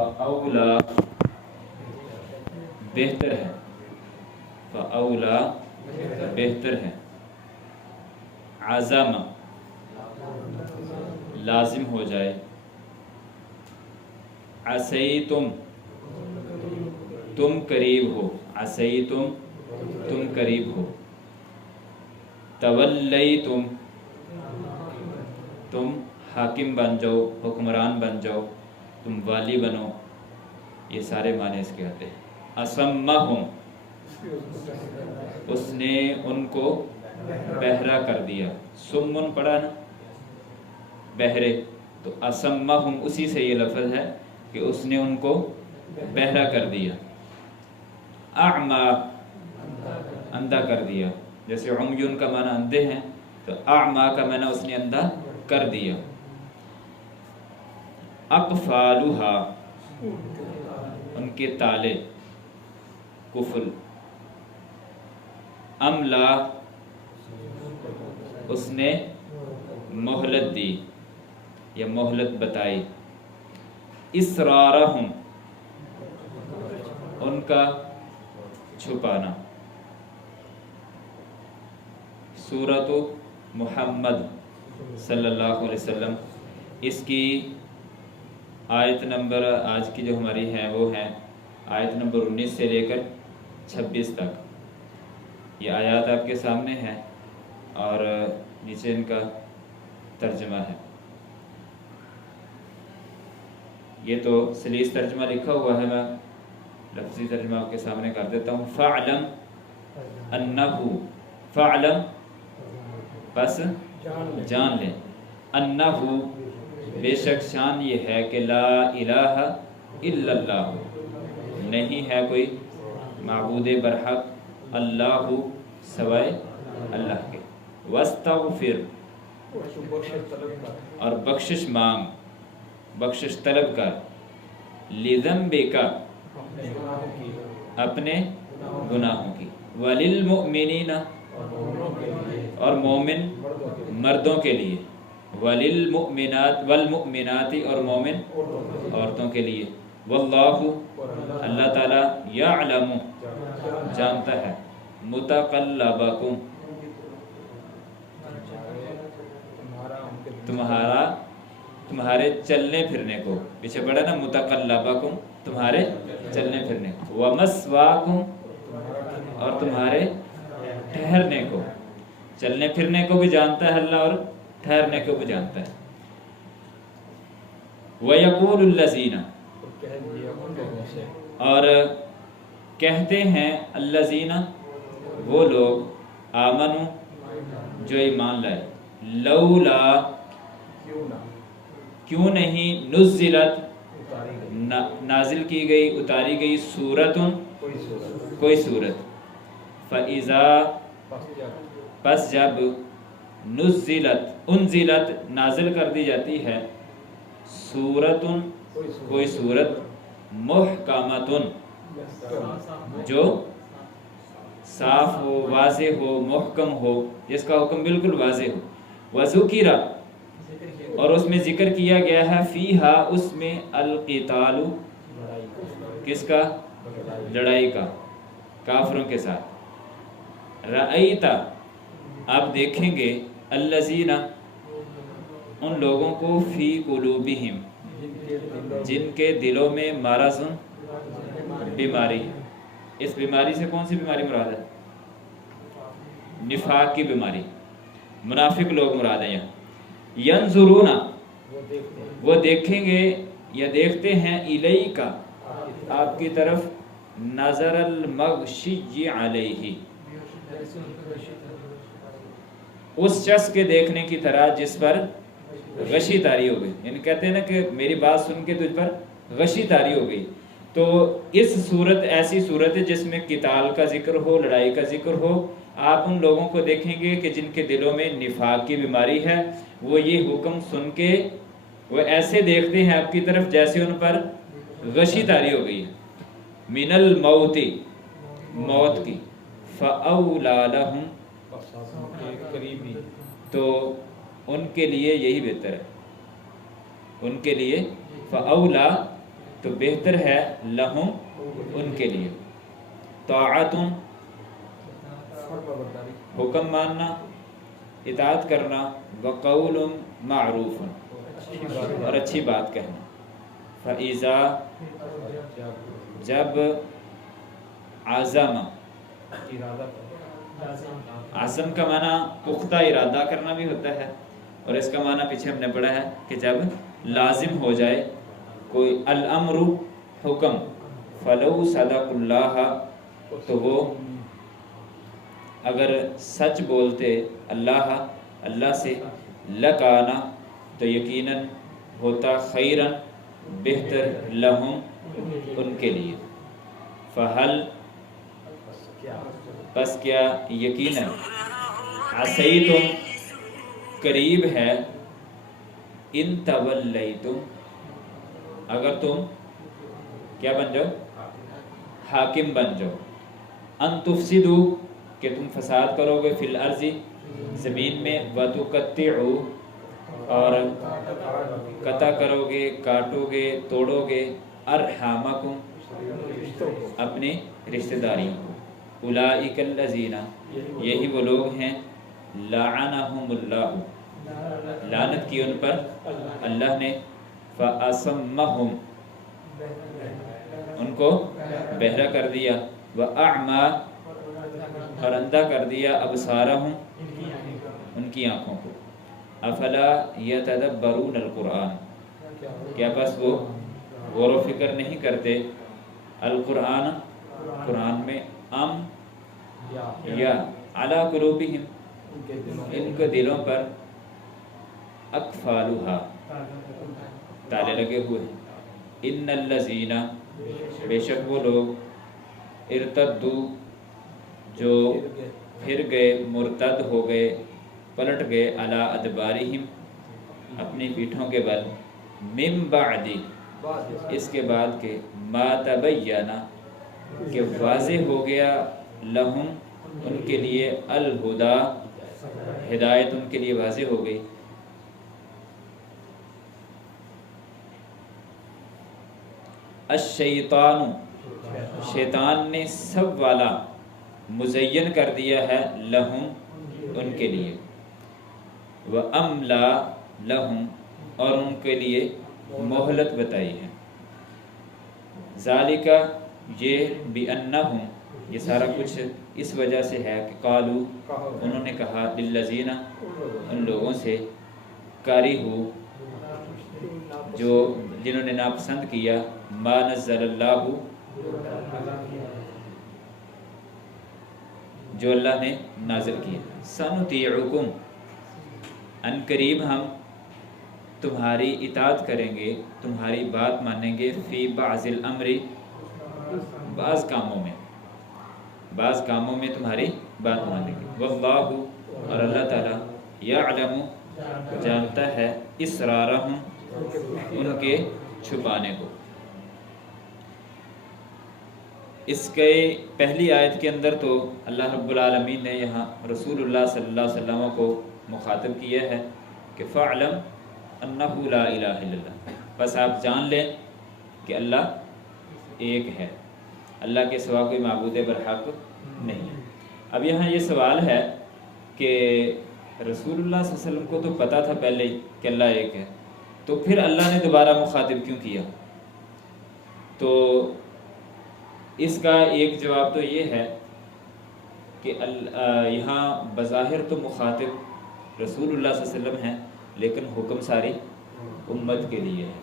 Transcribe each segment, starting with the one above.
فاولا بہتر ہے، فاولا بہتر ہے، عزم لازم ہو جائے، عصیتم تم قریب ہو، عصیتم تم قریب ہو، تولیتم تم حاکم بن جاؤ، حکمران بن جاؤ، تم والی بنو، یہ سارے معنی اس کے آتے ہیں۔ اسمہم اس نے ان کو بہرا کر دیا، سمن پڑھا نا بہرے، تو اسمہم اسی سے یہ لفظ ہے کہ اس نے ان کو بہرا کر دیا، اعما اندھا کر دیا، جیسے عمیون کا معنی اندھے ہیں تو اعما کا معنی اس نے اندھا کر دیا۔ اقفالھا ان کے تالے، قفل، املا اس نے مہلت دی یا مہلت بتائی، اسرارہم ان کا چھپانا۔ سورۃ محمد صلی اللہ علیہ وسلم، اس کی آیت نمبر آج کی جو ہماری ہے وہ ہے آیت نمبر 19 سے لے کر 26 تک، یہ آیات آپ کے سامنے ہیں اور نیچے ان کا ترجمہ ہے۔ یہ تو سلیس ترجمہ لکھا ہوا ہے، میں لفظی ترجمہ آپ کے سامنے کر دیتا ہوں۔ فَعْلَمْ أَنَّهُ فَعْلَمْ پس جان لیں، أَنَّهُ بے شک شان یہ ہے کہ لا الہ الا اللہ نہیں ہے کوئی معبود برحق اللہ سوائے اللہ کے، واستغفر اور بخشش مانگ، بخشش طلب کر، لذنبک اپنے گناہوں کی، وللمؤمنین اور مومن مردوں کے لیے، وللمؤمنات والمؤمنات اور مومن عورتوں کے لیے، واللہ اللہ تعالیٰ یعلم جانتا ہے، متقلبکم تمہارے چلنے پھرنے کو، پیچھے پڑا نا متقلبکم تمہارے چلنے پھرنے کو، ومثواکم اور تمہارے ٹھہرنے کو، چلنے پھرنے کو بھی جانتا ہے اللہ اور ٹھہرنے کو بھی جانتا ہے۔ وَيَقُولُ الَّذِينَ اور کہتے ہیں الَّذِينَ وہ لوگ، آمنوا جو ایمان لائے، لولا کیوں نہیں، نزلت نازل کی گئی، اتاری گئی، سورتن کوئی سورت، فَإِذَا پس جب نزلت انزلت نازل کر دی جاتی ہے، سورتن کوئی سورت، محکمتن جو صاف ہو، واضح ہو، محکم ہو، جس کا حکم بالکل واضح ہو، وذکر اور اس میں ذکر کیا گیا ہے، فیہا اس میں، القتال کس کا، لڑائی کا، کافروں کے ساتھ، رأیت آپ دیکھیں گے، الذین ان لوگوں کو، فی قلوبہم جن کے دلوں میں، مرض بیماری، اس بیماری سے کون سی بیماری مراد ہے، نفاق کی بیماری، منافق لوگ مراد ہیں یہاں، ینظرون وہ دیکھیں گے یا دیکھتے ہیں، الیک آپ کی طرف، نظر المغشی علیہ اس شخص کے دیکھنے کی طرح جس پر غشی طاری ہو گئی، یعنی کہتے ہیں نا کہ میری بات سن کے تجھ پر غشی طاری ہو گئی۔ تو اس صورت ایسی صورت ہے جس میں قتال کا ذکر ہو، لڑائی کا ذکر ہو، آپ ان لوگوں کو دیکھیں گے کہ جن کے دلوں میں نفاق کی بیماری ہے، وہ یہ حکم سن کے وہ ایسے دیکھتے ہیں آپ کی طرف جیسے ان پر غشی طاری ہو گئی ہے، من الموت موت کی، فاولی لہم تو ان کے لیے یہی بہتر ہے، ان کے لیے، فاولا تو بہتر ہے لہم ان کے لیے، طاعت حکم ماننا، اطاعت کرنا، وقول معروف اور اچھی بات کہنا، فَإِذَا جب عزم، عزم کا معنی پختہ ارادہ کرنا بھی ہوتا ہے، اور اس کا معنی پیچھے ہم نے پڑھا ہے کہ جب لازم ہو جائے کوئی الامر حکم، فلو صدق اللہ تو وہ اگر سچ بولتے اللہ سے، لکانا تو یقیناً ہوتا، خیرن بہتر، لہم ان کے لیے، فہل پس کیا، یقیناً، عصیتم قریب ہے، ان تولیتم اگر تم کیا بن جاؤ، حاکم بن جاؤ، ان تفسدو کہ تم فساد کرو گے، فی الارض زمین میں، وتقطعوا اور قطع کرو گے، کاٹو گے، توڑو گے، ارحامکم اپنی رشتہ داریوں کو، اولئک الذین یہی وہ لوگ ہیں، لعنہم اللہ لعنت کی ان پر اللہ نے، فاصمہم ان کو بہرا کر دیا، واعمی اور اندھا کر دیا، ابصارہم ان کی آنکھوں کو، افلا یتدبرون القرآن کیا بس وہ غور و فکر نہیں کرتے، القرآن قرآن میں، ام یا علی قلوبہم ان کے دلوں پر، اقفالھا تالے لگے ہوئے ہیں، ان الذین بے شک وہ لوگ، ارتدو جو پھر گئے، مرتد ہو گئے، پلٹ گئے، علی ادبارہم اپنی پیٹھوں کے بل، من بعد اس کے بعد کہ، ما تبینہ کہ واضح ہو گیا، لہم ان کے لیے، الہدا ہدایت ان کے لیے واضح ہو گئی، الشیطان شیطان نے سب والا مزین کر دیا ہے، لہم ان کے لیے، وَأَمْلَا لَهُمْ اور ان کے لیے مہلت بتائی ہے، ذالکہ یہ، بِأَنَّهُمْ یہ سارا کچھ اس وجہ سے ہے کہ، قالوا انہوں نے کہا، للذین ان لوگوں سے، کارہوا جو جنہوں نے ناپسند کیا، ما نزل اللہ جو اللہ نے نازل کیا، سنطیعکم ان قریب ہم تمہاری اطاعت کریں گے، تمہاری بات مانیں گے، فی بعض الامر بعض کاموں میں تمہاری بات مانیں گے، واللہ اور اللہ تعالی، یعلم جانتا ہے، اسرارہم ان کے چھپانے کو۔ اس کے پہلی آیت کے اندر تو اللہ رب العالمین نے یہاں رسول اللہ صلی اللہ علیہ وسلم کو مخاطب کیا ہے کہ فَعْلَمْ أَنَّهُ لَا إِلَهَ إِلَّا اللَّهُ بس آپ جان لیں کہ اللہ ایک ہے، اللہ کے سوا کوئی معبود برحق نہیں ہے۔ اب یہاں یہ سوال ہے کہ رسول اللہ صلی اللہ علیہ وسلم کو تو پتہ تھا پہلے ہی کہ اللہ ایک ہے، تو پھر اللہ نے دوبارہ مخاطب کیوں کیا؟ تو اس کا ایک جواب تو یہ ہے کہ یہاں بظاہر تو مخاطب رسول اللہ صلی اللہ علیہ وسلم ہیں، لیکن حکم ساری امت کے لیے ہے،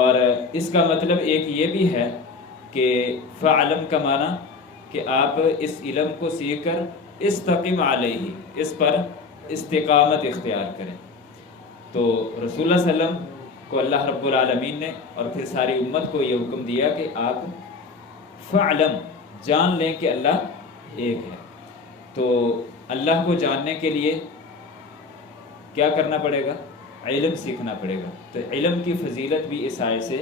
اور اس کا مطلب ایک یہ بھی ہے کہ فعلم کا معنی کہ آپ اس علم کو سیکھ کر استقم علیہ اس پر استقامت اختیار کریں۔ تو رسول اللہ صلی اللہ علیہ وسلم کو اللہ رب العالمین نے اور پھر ساری امت کو یہ حکم دیا کہ آپ فعلم جان لیں کہ اللہ ایک ہے۔ تو اللہ کو جاننے کے لیے کیا کرنا پڑے گا؟ علم سیکھنا پڑے گا۔ تو علم کی فضیلت بھی اس آیت سے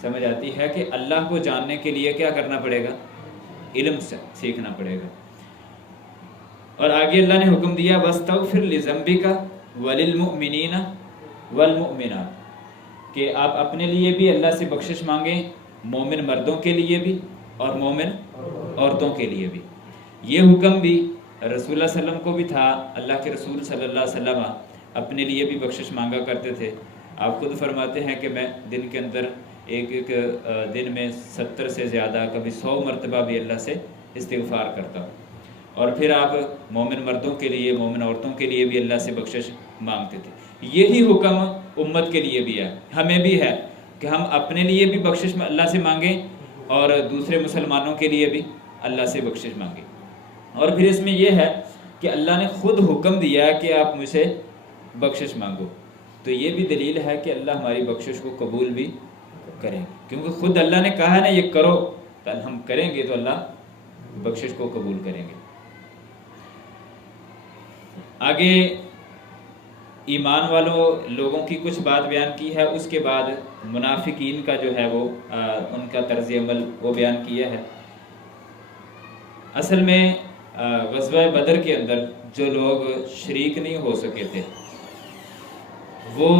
سمجھ آتی ہے کہ اللہ کو جاننے کے لیے کیا کرنا پڑے گا؟ علم سیکھنا پڑے گا۔ اور آگے اللہ نے حکم دیا، وَاسْتَغْفِرْ لِذَنْبِكَ وَلِلْمُؤْمِنِينَ وَالْمُؤْمِنَاتِ کہ آپ اپنے لیے بھی اللہ سے بخشش مانگیں، مومن مردوں کے لیے بھی اور مومن عورتوں کے لیے بھی۔ یہ حکم بھی رسول اللہ صلی اللہ علیہ وسلم کو بھی تھا، اللہ کے رسول صلی اللہ علیہ وسلم اپنے لیے بھی بخشش مانگا کرتے تھے۔ آپ خود فرماتے ہیں کہ میں دن کے اندر ایک دن میں 70 سے زیادہ، کبھی 100 مرتبہ بھی اللہ سے استغفار کرتا ہوں۔ اور پھر آپ مومن مردوں کے لیے، مومن عورتوں کے لیے بھی اللہ سے بخشش مانگتے تھے۔ یہی حکم امت کے لیے بھی ہے، ہمیں بھی ہے کہ ہم اپنے لیے بھی بخشش اللہ سے مانگیں اور دوسرے مسلمانوں کے لیے بھی اللہ سے بخشش مانگیں۔ اور پھر اس میں یہ ہے کہ اللہ نے خود حکم دیا ہے کہ آپ مجھ سے بخشش مانگو، تو یہ بھی دلیل ہے کہ اللہ ہماری بخشش کو قبول بھی کریں گے، کیونکہ خود اللہ نے کہا ہے نا یہ کرو، تو ہم کریں گے تو اللہ بخشش کو قبول کریں گے۔ آگے ایمان والوں لوگوں کی کچھ بات بیان کی ہے، اس کے بعد منافقین کا جو ہے وہ ان کا طرز عمل وہ بیان کیا ہے۔ اصل میں غزوہ بدر کے اندر جو لوگ شریک نہیں ہو سکے تھے وہ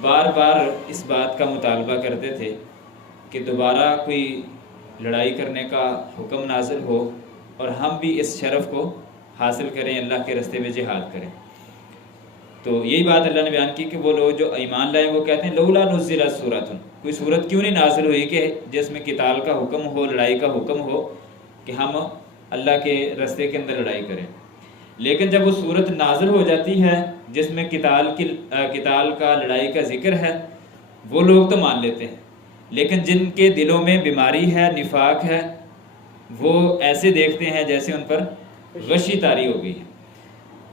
بار بار اس بات کا مطالبہ کرتے تھے کہ دوبارہ کوئی لڑائی کرنے کا حکم نازل ہو اور ہم بھی اس شرف کو حاصل کریں، اللہ کے راستے میں جہاد کریں۔ تو یہی بات اللہ نے بیان کی کہ وہ لوگ جو ایمان لائے وہ کہتے ہیں لولا نزلت سورۃ، کوئی سورت کیوں نہیں نازل ہوئی کہ جس میں قتال کا حکم ہو، لڑائی کا حکم ہو کہ ہم اللہ کے راستے کے اندر لڑائی کریں۔ لیکن جب وہ سورت نازل ہو جاتی ہے جس میں قتال کا، لڑائی کا ذکر ہے، وہ لوگ تو مان لیتے ہیں، لیکن جن کے دلوں میں بیماری ہے، نفاق ہے، وہ ایسے دیکھتے ہیں جیسے ان پر غشی طاری ہو گئی ہے۔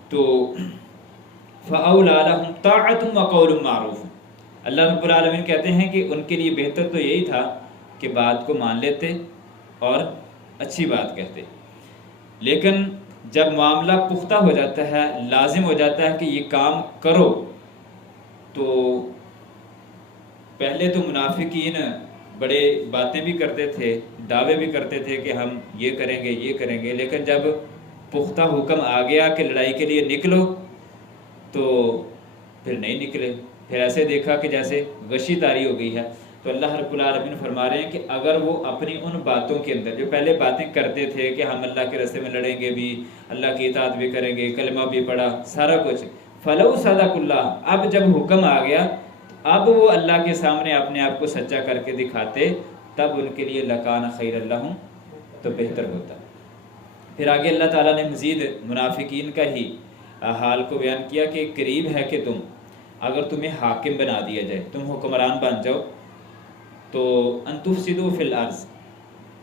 تو فَأَوْلَىٰ لَهُمْ طَاعَةٌ وَقَوْلٌ مَّعْرُوفٌ، اللہ رب العالمین کہتے ہیں کہ ان کے لیے بہتر تو یہی تھا کہ بات کو مان لیتے اور اچھی بات کہتے۔ لیکن جب معاملہ پختہ ہو جاتا ہے، لازم ہو جاتا ہے کہ یہ کام کرو، تو پہلے تو منافقین بڑے باتیں بھی کرتے تھے، دعوے بھی کرتے تھے کہ ہم یہ کریں گے، یہ کریں گے، لیکن جب پختہ حکم آ گیا کہ لڑائی کے لیے نکلو تو پھر نہیں نکلے، پھر ایسے دیکھا کہ جیسے غشی طاری ہو گئی ہے۔ تو اللہ رب العالمین فرما رہے ہیں کہ اگر وہ اپنی ان باتوں کے اندر جو پہلے باتیں کرتے تھے کہ ہم اللہ کے راستے میں لڑیں گے بھی، اللہ کی اطاعت بھی کریں گے، کلمہ بھی پڑھا، سارا کچھ، فَلَوْ صَدَقُ اللَّهَ، اب جب حکم آ گیا اب وہ اللہ کے سامنے اپنے آپ کو سچا کر کے دکھاتے، تب ان کے لیے لَكَانَ خَيْرًا لَهُمْ، تو بہتر ہوتا۔ پھر آگے اللہ تعالیٰ نے مزید منافقین کا ہی حال کو بیان کیا کہ قریب ہے کہ تم، اگر تمہیں حاکم بنا دیا جائے، تم حکمران بن جاؤ، تو ان تفسدوا فی الارض،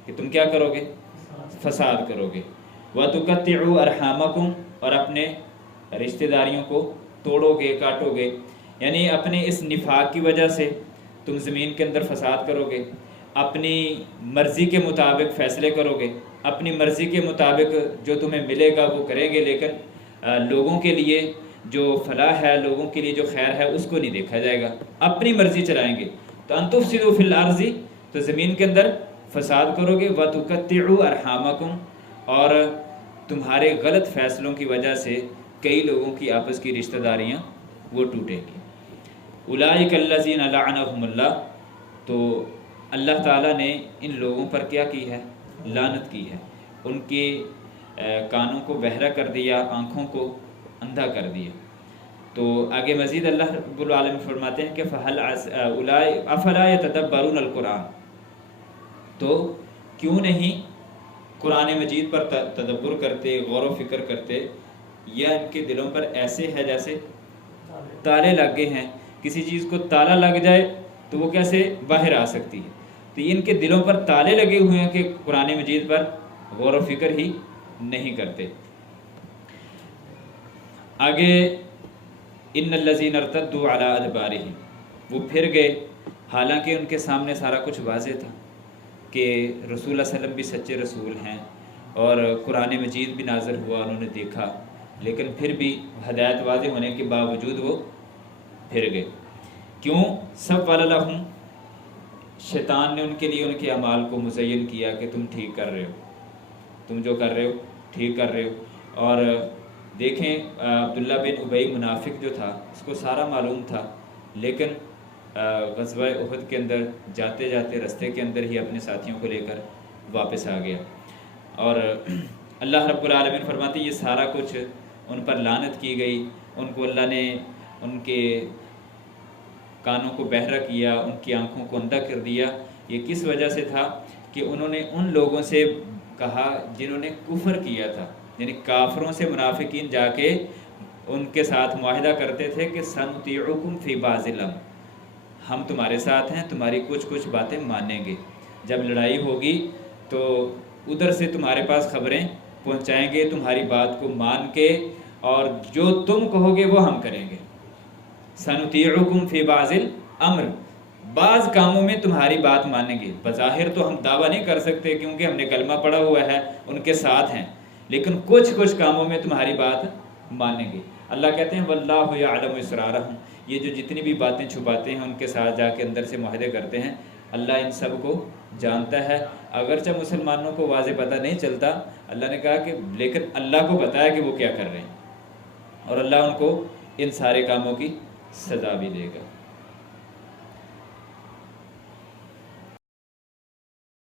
کہ تم کیا کرو گے؟ فساد کرو گے، وتقطعوا ارحامکم، اور اپنے رشتہ داریوں کو توڑو گے، کاٹو گے، یعنی اپنے اس نفاق کی وجہ سے تم زمین کے اندر فساد کرو گے، اپنی مرضی کے مطابق فیصلے کرو گے، اپنی مرضی کے مطابق جو تمہیں ملے گا وہ کریں گے، لیکن لوگوں کے لیے جو فلاح ہے، لوگوں کے لیے جو خیر ہے اس کو نہیں دیکھا جائے گا، اپنی مرضی چلائیں گے۔ تو ان تفسدوا فی الارض، تو زمین کے اندر فساد کرو گے، وتقطعوا ارحامکم، اور تمہارے غلط فیصلوں کی وجہ سے کئی لوگوں کی آپس کی رشتہ داریاں وہ ٹوٹیں گی۔ اولئک الذین لعنہم اللہ، تو اللہ تعالیٰ نے ان لوگوں پر کیا کی ہے؟ لعنت کی ہے، ان کے کانوں کو بہرا کر دیا، آنکھوں کو اندھا کر دیا۔ تو آگے مزید اللہ رب العالمین فرماتے ہیں کہ افلا یتدبرون القرآن، تو کیوں نہیں قرآن مجید پر تدبر کرتے، غور و فکر کرتے، یا ان کے دلوں پر ایسے ہے جیسے تالے لگ گئے ہیں، کسی چیز کو تالا لگ جائے تو وہ کیسے باہر آ سکتی ہے، تو ان کے دلوں پر تالے لگے ہوئے ہیں کہ قرآن مجید پر غور و فکر ہی نہیں کرتے۔ آگے ان الذین ارتدوا علی ادبارہم، وہ پھر گئے، حالانکہ ان کے سامنے سارا کچھ واضح تھا کہ رسول اللہ صلی اللہ علیہ وسلم بھی سچے رسول ہیں اور قرآن مجید بھی نازل ہوا، انہوں نے دیکھا، لیکن پھر بھی ہدایت واضح ہونے کے باوجود وہ پھر گئے۔ کیوں؟ سَوَّلَ لَهُم، شیطان نے ان کے لیے ان کے اعمال کو مزین کیا کہ تم ٹھیک کر رہے ہو، تم جو کر رہے ہو ٹھیک کر رہے ہو۔ اور دیکھیں عبداللہ بن ابی منافق جو تھا، اس کو سارا معلوم تھا لیکن غزوہ احد کے اندر جاتے جاتے رستے کے اندر ہی اپنے ساتھیوں کو لے کر واپس آ گیا۔ اور اللہ رب العالمین فرماتے یہ سارا کچھ ان پر لعنت کی گئی، ان کو اللہ نے ان کے کانوں کو بہرا کیا، ان کی آنکھوں کو اندھا کر دیا۔ یہ کس وجہ سے تھا کہ انہوں نے ان لوگوں سے کہا جنہوں نے کفر کیا تھا، یعنی کافروں سے منافقین جا کے ان کے ساتھ معاہدہ کرتے تھے کہ سنطیعکم فی بعض الامر، ہم تمہارے ساتھ ہیں، تمہاری کچھ باتیں مانیں گے، جب لڑائی ہوگی تو ادھر سے تمہارے پاس خبریں پہنچائیں گے، تمہاری بات کو مان کے، اور جو تم کہو گے وہ ہم کریں گے۔ سنطیعکم فی بعض الامر، بعض کاموں میں تمہاری بات مانیں گے۔ بظاہر تو ہم دعویٰ نہیں کر سکتے کیونکہ ہم نے کلمہ پڑھا ہوا ہے، ان کے ساتھ ہیں، لیکن کچھ کاموں میں تمہاری بات مانیں گے۔ اللہ کہتے ہیں واللہ یعلم اسرارہم، یہ جو جتنی بھی باتیں چھپاتے ہیں ان کے ساتھ جا کے اندر سے معاہدے کرتے ہیں، اللہ ان سب کو جانتا ہے۔ اگرچہ مسلمانوں کو واضح پتہ نہیں چلتا، اللہ نے کہا کہ لیکن اللہ کو پتہ ہے کہ وہ کیا کر رہے ہیں، اور اللہ ان کو ان سارے کاموں کی سزا بھی دے گا۔